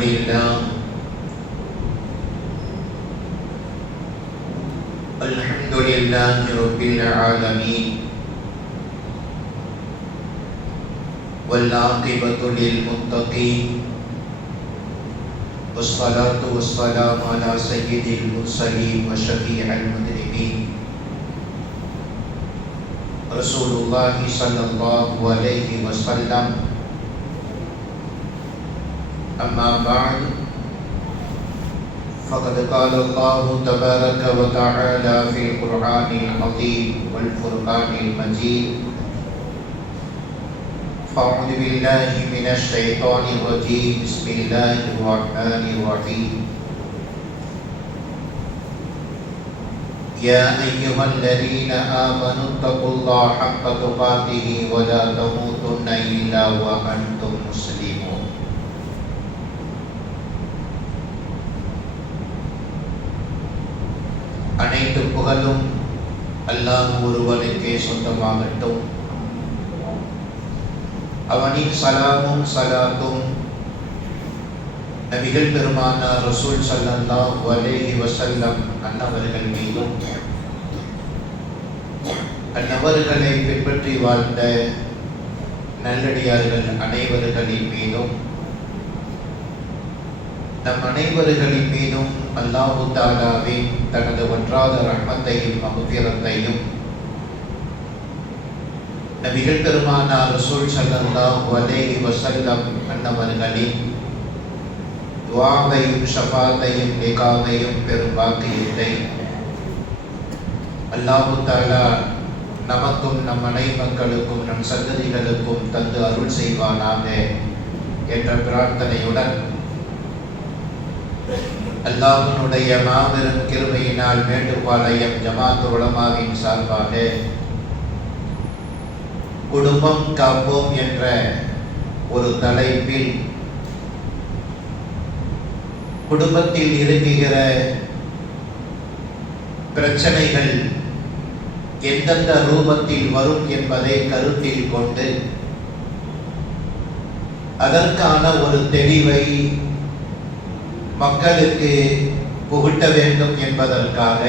لله الحمد لله رب العالمين والعاقبة للمتقين والصلاة والسلام على سيد المرسلين وشفيع المذنبين رسول الله صلى الله عليه وسلم أما بعد فقد قال الله تبارك وتعالى في القرآن العظيم والفرقان المجيد. فأعوذ بالله من الشيطان الرجيم. بسم الله الرحمن الرحيم. يا أيها الذين آمنوا اتقوا الله حق تقاته ولا تموتن إلا وأنتم مسلمون. புகழும் அல்லாஹ் ஒருவனுக்கே சொந்தமாகட்டும். அவனின் சலாமும் சலாத்தும் நபிகள் பெருமானார் ரசூல் ஸல்லல்லாஹு வலேஹி வசல்லம் அன்னவர்கள் மீதும் அந்நபர்களை பின்பற்றி வாழ்ந்த நல்லடியார்கள் அனைவர்களின் மீதும் நம் அனைவர்களின் மீதும் அல்லாஹு தனது ஒன்றாத ரஹ்மத்தையும் அமுத்திரத்தையும் நபிகள் பெருமானார் ரசூல் ஸல்லல்லாஹு அலைஹி வசல்லம் அன்னவர்களின் துவாவையும் ஷபாத்தையும் நிகாவையும் பெரும் பாக்கியத்தை அல்லாஹு தாலா நமக்கும் நம் அனை மக்களுக்கும் நம் சந்ததிகளுக்கும் தந்து அருள் செய்வானாக என்ற பிரார்த்தனையுடன் அல்லாஹனுடைய மாபெரும் கிருமையினால் மேட்டுப்பாளையம் ஜமாத் உலமாவின் சார்பாக குடும்பம் காப்போம் என்ற ஒரு தலைப்பில் குடும்பத்தில் இருக்குகிற பிரச்சனைகள் எந்தெந்த ரூபத்தில் வரும் என்பதை கருத்தில் கொண்டு அதற்கான ஒரு தெளிவை மக்களுக்கு புகட்ட வேண்டும் என்பதற்காக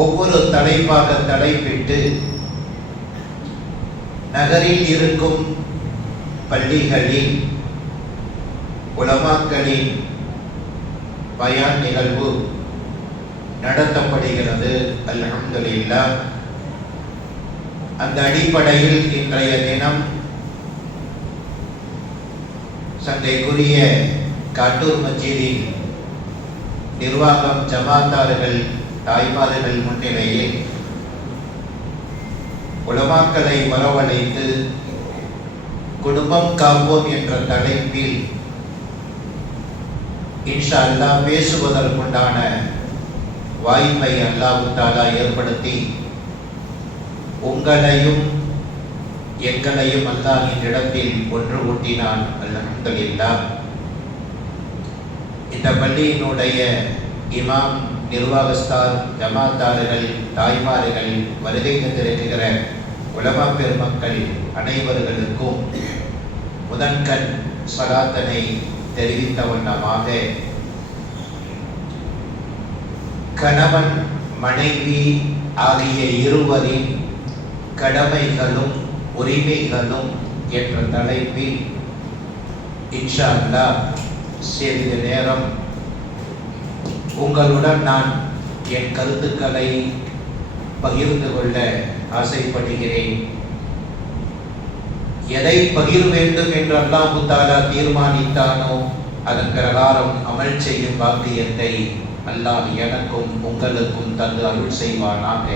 ஒவ்வொரு தலைப்பாக தலைப்பிட்டு நகரில் இருக்கும் பள்ளிகளில் உலமாக்களின் பயான் நிகழ்வு நடத்தப்படுகிறது. அல்ஹம்துலில்லா அந்த அடிப்படையில் இன்றைய தினம் சண்டைக்குரிய காட்டூர் மஸ்ஜிதின் நிர்வாகம் ஜமாத்தார்கள் தாய்மார்கள் முன்னிலையில் உலமாக்களை வரவழைத்து குடும்பம் காப்போம் என்ற தலைப்பில் இன்ஷா அல்லாஹ் பேசுவதற்குண்டான வாய்ப்பை அல்லாஹு தாலா ஏற்படுத்தி உங்களையும் எங்களையும் அல்லாஹ் இந்த இடத்தில் ஒன்று ஊட்டினான் அல்ஹம்துலில்லா இந்த பள்ளியினுடைய இமாம் நிர்வாகஸ்தார் ஜமாத்தார்கள் தாய்மார்கள் வருகை தந்திருக்கிற உலமா பெருமக்கள் அனைவர்களுக்கும் முதன்கண் சலாத்தனை தெரிவித்த வண்ணமாக கணவன் மனைவி ஆகிய இருவரின் கடமைகளும் உரிமைகளும் என்ற தலைப்பில் இன்ஷா அல்லாஹ் சிறிது நேரம் உங்களுடன் நான் என் கருத்துக்களை பகிர்ந்து கொள்ள ஆசைப்படுகிறேன். எதை பகிர வேண்டும் என்று அல்லாஹு தாலா தீர்மானித்தானோ அதன் பிரகாரம் அமல் செய்யும் பாக்கியத்தை அல்லாஹ் எனக்கும் உங்களுக்கும் தந்து அருள் செய்வானாக.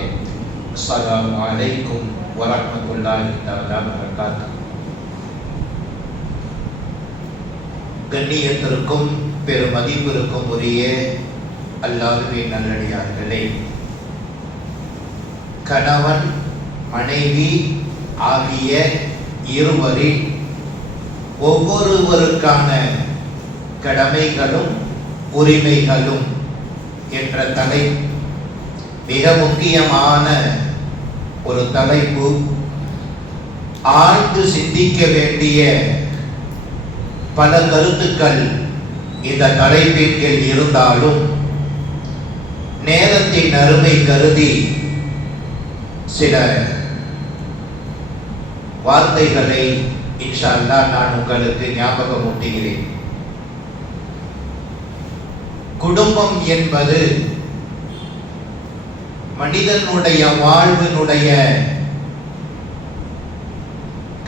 السلام عليكم ورحمة الله تعالى وبركاته கண்ணியத்திற்கும் பெருமதிப்பிற்கும் உரிய அல்லாஹுவின் நல்லடியார்களே கணவன் மனைவி ஆகிய இருவரின் ஒவ்வொருவருக்கான கடமைகளும் உரிமைகளும் என்ற தலை மிக முக்கியமான ஒரு தலைப்பு. ஆழ்ந்து சிந்திக்க வேண்டிய பல கருத்துக்கள் இந்த தலைப்பின் கீழ் இருந்தாலும் நேரத்தின் அருமை கருதி சில வார்த்தைகளை இன்ஷா அல்லாஹ் நான் உங்களுக்கு ஞாபகம் ஊட்டுகிறேன் குடும்பம் என்பது மனிதனுடைய வாழ்வினுடைய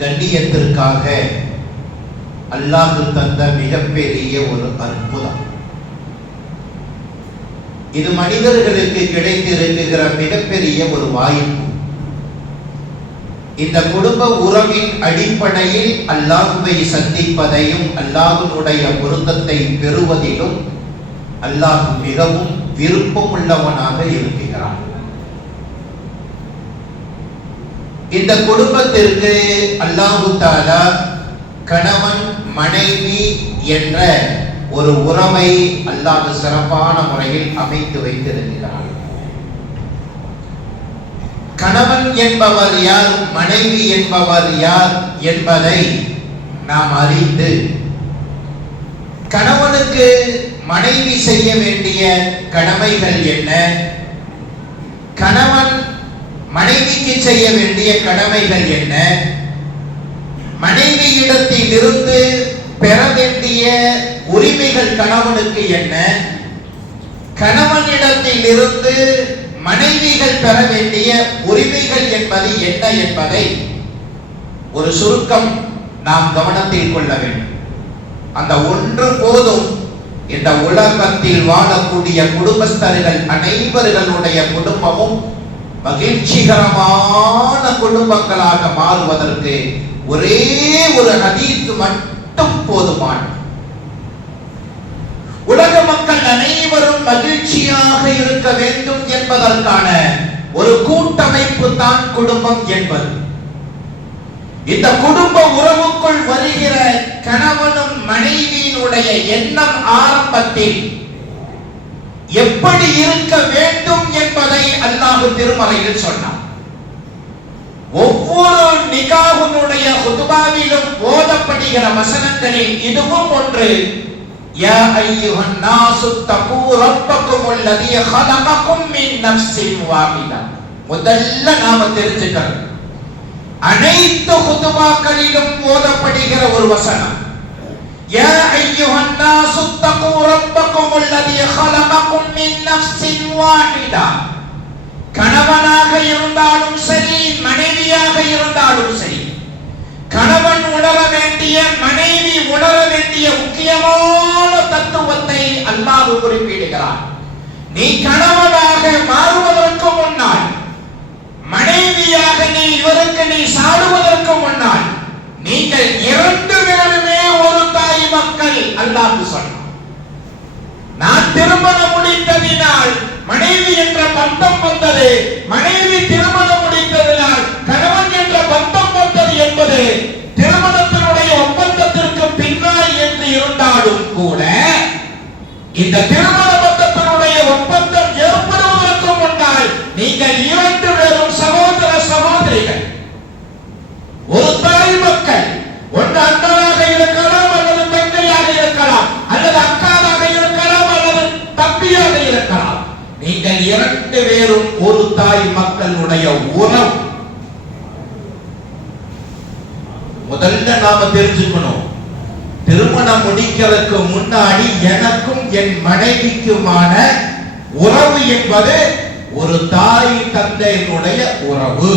கண்ணியத்திற்காக அல்லாஹ் தந்த மிகப்பெரிய ஒரு அற்புதம். இது மனிதர்களுக்கு கிடைத்திருக்கிற மிகப்பெரிய ஒரு வாய்ப்பு. இந்த குடும்ப உறவின் அடிப்படையில் அல்லாஹுவை சந்திப்பதையும் அல்லாஹுடைய பொருத்தத்தை பெறுவதிலும் அல்லாஹ் மிகவும் விருப்பமுள்ளவனாக இருக்கிறான் இந்த குடும்பத்திற்கு அல்லாஹு தாலா கணவன் மனைவி என்ற ஒரு உறவை அல்லாஹ் சிறப்பான முறையில் அமைத்து வைத்திருக்கிறார். கணவன் என்பவர் யார் மனைவி என்பவர் யார் என்பதை நாம் அறிந்து கணவனுக்கு மனைவி செய்ய வேண்டிய கடமைகள் என்ன? கணவன் மனைவிக்கு செய்ய வேண்டிய கடமைகள் என்ன? மனைவியிடத்தில் இருந்து பெற வேண்டிய உரிமைகள் கணவனுக்கு என்ன? கணவனிடத்தில் இருந்து மனைவிகள் பெற வேண்டிய உரிமைகள் என்பது என்ன என்பதை ஒரு சுருக்கம் நாம் கவனத்தில் கொள்ள வேண்டும். அந்த ஒன்று போதும். இந்த உலகத்தில் வாழக்கூடிய குடும்பஸ்தர்கள் அனைவர்களுடைய குடும்பமும் மகிழ்ச்சிகரமான குடும்பங்களாக மாறுவதற்கு ஒரே ஒரு ஹதீத்து மட்டும் போதுமானது. உலக மக்கள் அனைவரும் மகிழ்ச்சியாக இருக்க வேண்டும் என்பதற்கான ஒரு கூட்டமைப்பு தான் குடும்பம் என்பது. இந்த குடும்ப உறவுக்குள் வருகிற கணவனும் மனைவியினுடைய எண்ணம் ஆரம்பத்தில் எப்படி இருக்க வேண்டும் என்பதை அல்லாஹு திருமறையில் சொன்னார் ஒவ்வொரு நிகாவுனுடைய ஹுதுபாவிலும் ஓதப்படுகிற வசனங்களில் இதுவும் ஒன்று يا أيها الناس اتقوا ربكم الذي خلقكم من نفس واحدة முதல்ல நாம தெரிஞ்சுக்கிறோம் அனைத்து ஹுதுபாக்களிலும் ஓதப்படுகிற ஒரு வசனம். يا أيها الناس اتقوا ربكم الذي خلقكم من نفس واحدة. கணவனாக இருந்தாலும் சரி மனைவியாக இருந்தாலும் சரி கணவன் உணர வேண்டிய மனைவி உணர வேண்டிய முக்கியமான தத்துவத்தை அல்லாஹ் குறிப்பிடுகிறார் நீ கணவனாக மாறுவதற்கு முன்னால் மனைவியாக நீ இவருக்கு நீ சாடுவதற்கு முன்னால் நீங்கள் இரண்டு பேரும் மக்கள் அல்லாஹ் சொன்னான். நான் திருமணம் முடித்ததினால் மனைவி என்ற பந்தம் வந்தது மனைவி திருமணம் முடித்ததினால் கணவன் என்ற பந்தம் வந்தது என்பது திருமணத்தினுடைய ஒப்பந்தத்திற்கு பின்னால் என்று இருந்தாலும் கூட இந்த திருமணம் பந்தத்தினுடைய ஒப்பந்தம் ஏற்படுவதற்கு முன்னால் நீங்கள் இரண்டு பேரும் சகோதர சகோதரிகள் ஒரு தாய் மக்கள் ஒன்று அண்ணனாக இருக்கலாம் அல்லது தங்கையாக இருக்கலாம் அல்லது அக்காவாக இருக்கலாம் அல்லது தம்பியாக இருக்கலாம் நீங்கள் இரண்டு பேரும் ஒரு தாய் மக்களுடைய உறவு முதல்ல நாம தெரிஞ்சுக்கணும். திருமணம் முடிக்கிறதுக்கு முன்னாடி எனக்கும் என் மனைவிக்குமான உறவு என்பது ஒரு தாய் தந்தையினுடைய உறவு.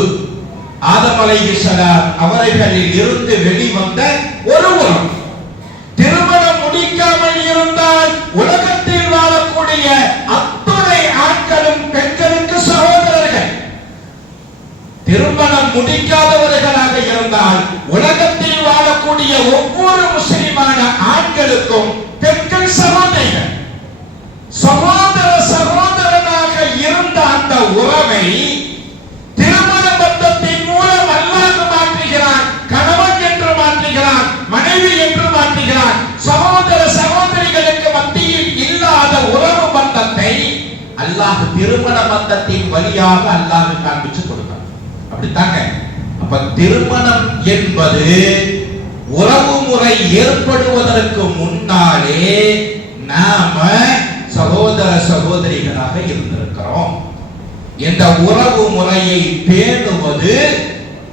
ஆதமலை அலைஹிஸ்ஸலாம் அவர்களில் இருந்து வெளிவந்த ஒரு உறவு. திருமணம் முடிக்காமல் இருந்தால் உலகத்தில் வாழக்கூடிய அத்துணை ஆட்களும் பெண்களுக்கு சகோதரர்கள். திருமணம் முடிக்காதவர்களாக இருந்தால் உலகத்தில் வாழக்கூடிய ஒவ்வொரு முஸ்லிமான ஆண்களுக்கும் பெண்கள் சகோதரிகள் சகோதர சகோதரனாக இருந்த அந்த உறவை திருமண பந்தத்தின் மூலம் அல்லாத மாற்றுகிறான் கணவன் என்று மாற்றுகிறான் மனைவி என்று மாற்றுகிறான் சகோதர சகோதரிகளுக்கு மத்தியில் இல்லாத உறவு பந்தத்தை அல்லாஹ் திருமண பந்தத்தின் வழியாக அல்லாஹ் காண்பிச்சு கொடுத்தான். அப்படித்தாங்க அப்ப திருமணம் என்பது உறவு முறை ஏற்படுவதற்கு முன்னாலே நாம சகோதர சகோதரிகளாக இருந்திருக்கிறோம். இந்த உறவு முறையை பேணுவது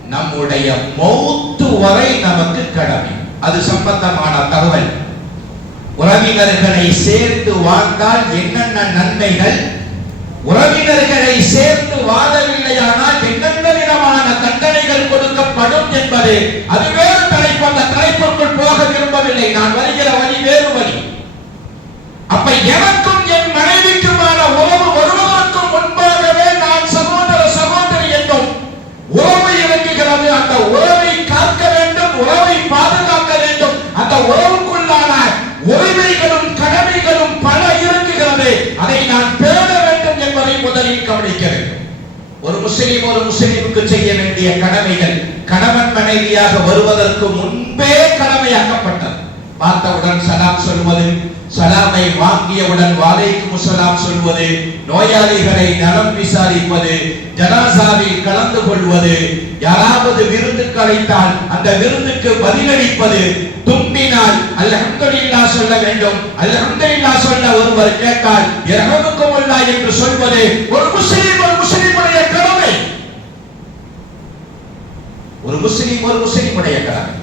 நம்முடைய மௌத்து வரை நமக்கு கடமை. அது சம்பந்தமான தகவல். உறவினர்களை சேர்த்து வாழ்ந்தால் என்னென்ன நன்மைகள்? உறவினர்களை சேர்த்து வாழவில்லை முஸ்லிம் ஒரு முஸ்லிமுக்கு செய்ய வேண்டிய கடமைகள். கணவன் மனைவியாக வருவதற்கு முன்பே கடமையாக்கப்பட்டது. பார்த்தவுடன் சலாம் சொல்வது சலாமை வாங்கியவுடன் வாலைக்கும் சலாம் சொல்வது நோயாளிகளை நலம் விசாரிப்பது ஜனாசாவில் கலந்து கொள்வது யாராவது விருந்து கலைத்தால் அந்த விருந்துக்கு பதிலளிப்பது தும்பினால் அல்ஹம்துலில்லாஹ் சொல்ல வேண்டும். அல்ஹம்துலில்லாஹ் சொல்ல ஒருவர் கேட்டால் இரஹமுக்குமுல்லாஹ் என்று சொல்வது ஒரு முஸ்லிம் ஒரு முஸ்லிமுடைய கடமை ஒரு முஸ்லீம் ஒரு முஸ்லிமுடைய கடமை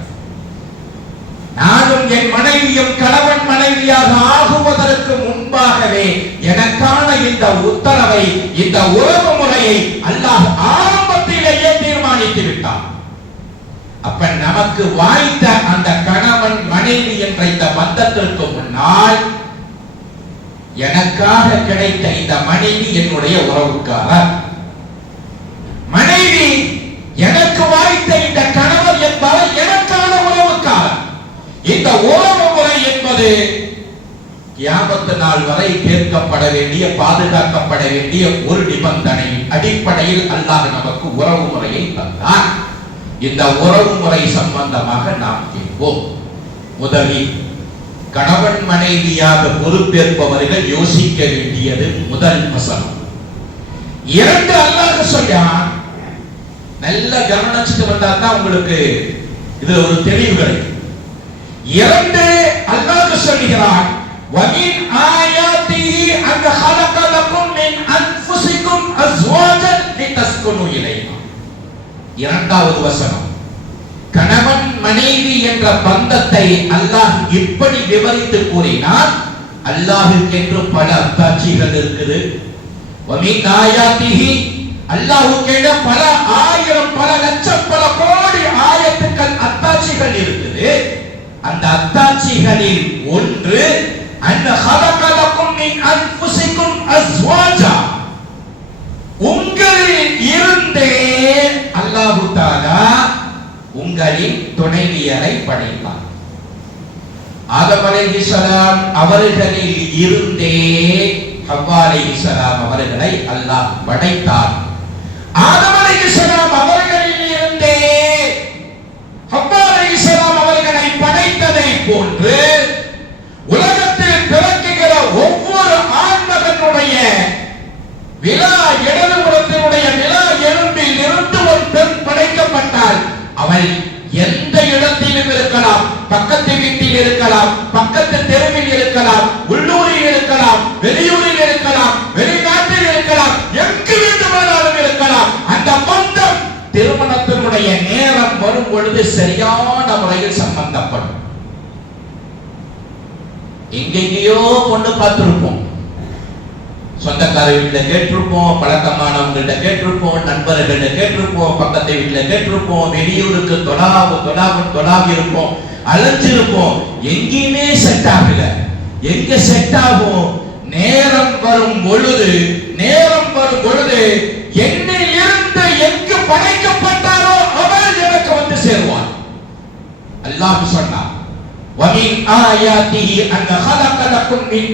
நானும் என் மனைவியும் கணவன் மனைவியாக ஆகுவதற்கு முன்பாகவே எனக்கான இந்த உத்தரவை இந்த உறவு முறையை அல்லாஹ் ஆரம்பத்திலேயே தீர்மானித்து விட்டான்? அப்ப நமக்கு வாய்த்த அந்த கணவன் மனைவி என்ற இந்த பந்தத்திற்கு முன்னால் எனக்காக கிடைத்த இந்த மனைவி என்னுடைய உறவுக்காரர். உறவு முறை என்பது கியாமத்து நாள் வரை கேட்கப்பட வேண்டிய பாதுகாக்கப்பட வேண்டிய ஒரு நிபந்தனை அடிப்படையில் அல்லாஹ் நமக்கு உறவு முறையை தந்தார் இந்த உறவு முறை சம்பந்தமாக நாம் கேட்போம். முதலில் கணவன் மனைவியாக பொறுப்பேற்பவர்கள் யோசிக்க வேண்டியது முதல் வசனம். இரண்டு அல்லாஹ் சொல்லா நல்ல கவனிச்சுட்டு வந்தா தான் உங்களுக்கு இதுல ஒரு தெளிவு கிடைக்கும். இரண்டு அல்லாஹ் சொல்கிறான் வமின் ஆயாத்திஹி அன் ஹலக லக்கும் மின் அன்ஃபுசிக்கும் அஸ்வாஜன் லிதஸ்குனு இலைஹா. இரண்டாவது வசனம் கணவன் மனைவி என்ற பந்தத்தை அல்லாஹ் இப்படி விவரித்து கூறினார் அல்லாஹுக்கென்று பல அத்தாட்சிகள் இருக்குது. வமின் ஆயாத்திஹி அல்லாஹுக்கென பல ஆயிரம் பல லட்சம் பல கோடி ஆயத்துக்கள் அத்தாட்சிகள் இருக்குது. அந்த அத்தாட்சிகளில் ஒன்று அந்த ஹலகலக்கும் மின் அற்புசிக்கும் அஸ்வாஜா. உங்களில் இருந்தே அல்லாஹு தாலா உங்களின் துணைவியரை படைத்தார் ஆதம் அலைஹிஸ்ஸலாம் அவர்களில் இருந்தே ஹவ்வா அலைஹிஸ்ஸலாம் அவர்களை அல்லாஹ் படைத்தார் ஆதம் வந்து சரியான முறையில் சம்பந்தப்படும் எங்கெங்கேயோ கொண்டு பார்த்திருப்போம் சொந்தக்கார வீட்டுல கேட்டிருப்போம் பழக்கமானவங்கள்ட்ட கேட்டிருப்போம் நண்பர்கள்ட்ட கேட்டிருப்போம் பக்கத்து வீட்டுல கேட்டிருப்போம் வெளியூருக்கு தொடாவு தொடாவு தொடாவி இருப்போம் அழைச்சிருப்போம் எங்கேயுமே செட் ஆகல எங்க செட் ஆகும் நேரம் வரும் பொழுது நேரம் வரும் பொழுது அல்லாஹ் சொன்னார் وَمِنْ آيَاتِهِ أَنْ خَلَقَ لَكُم مِّنْ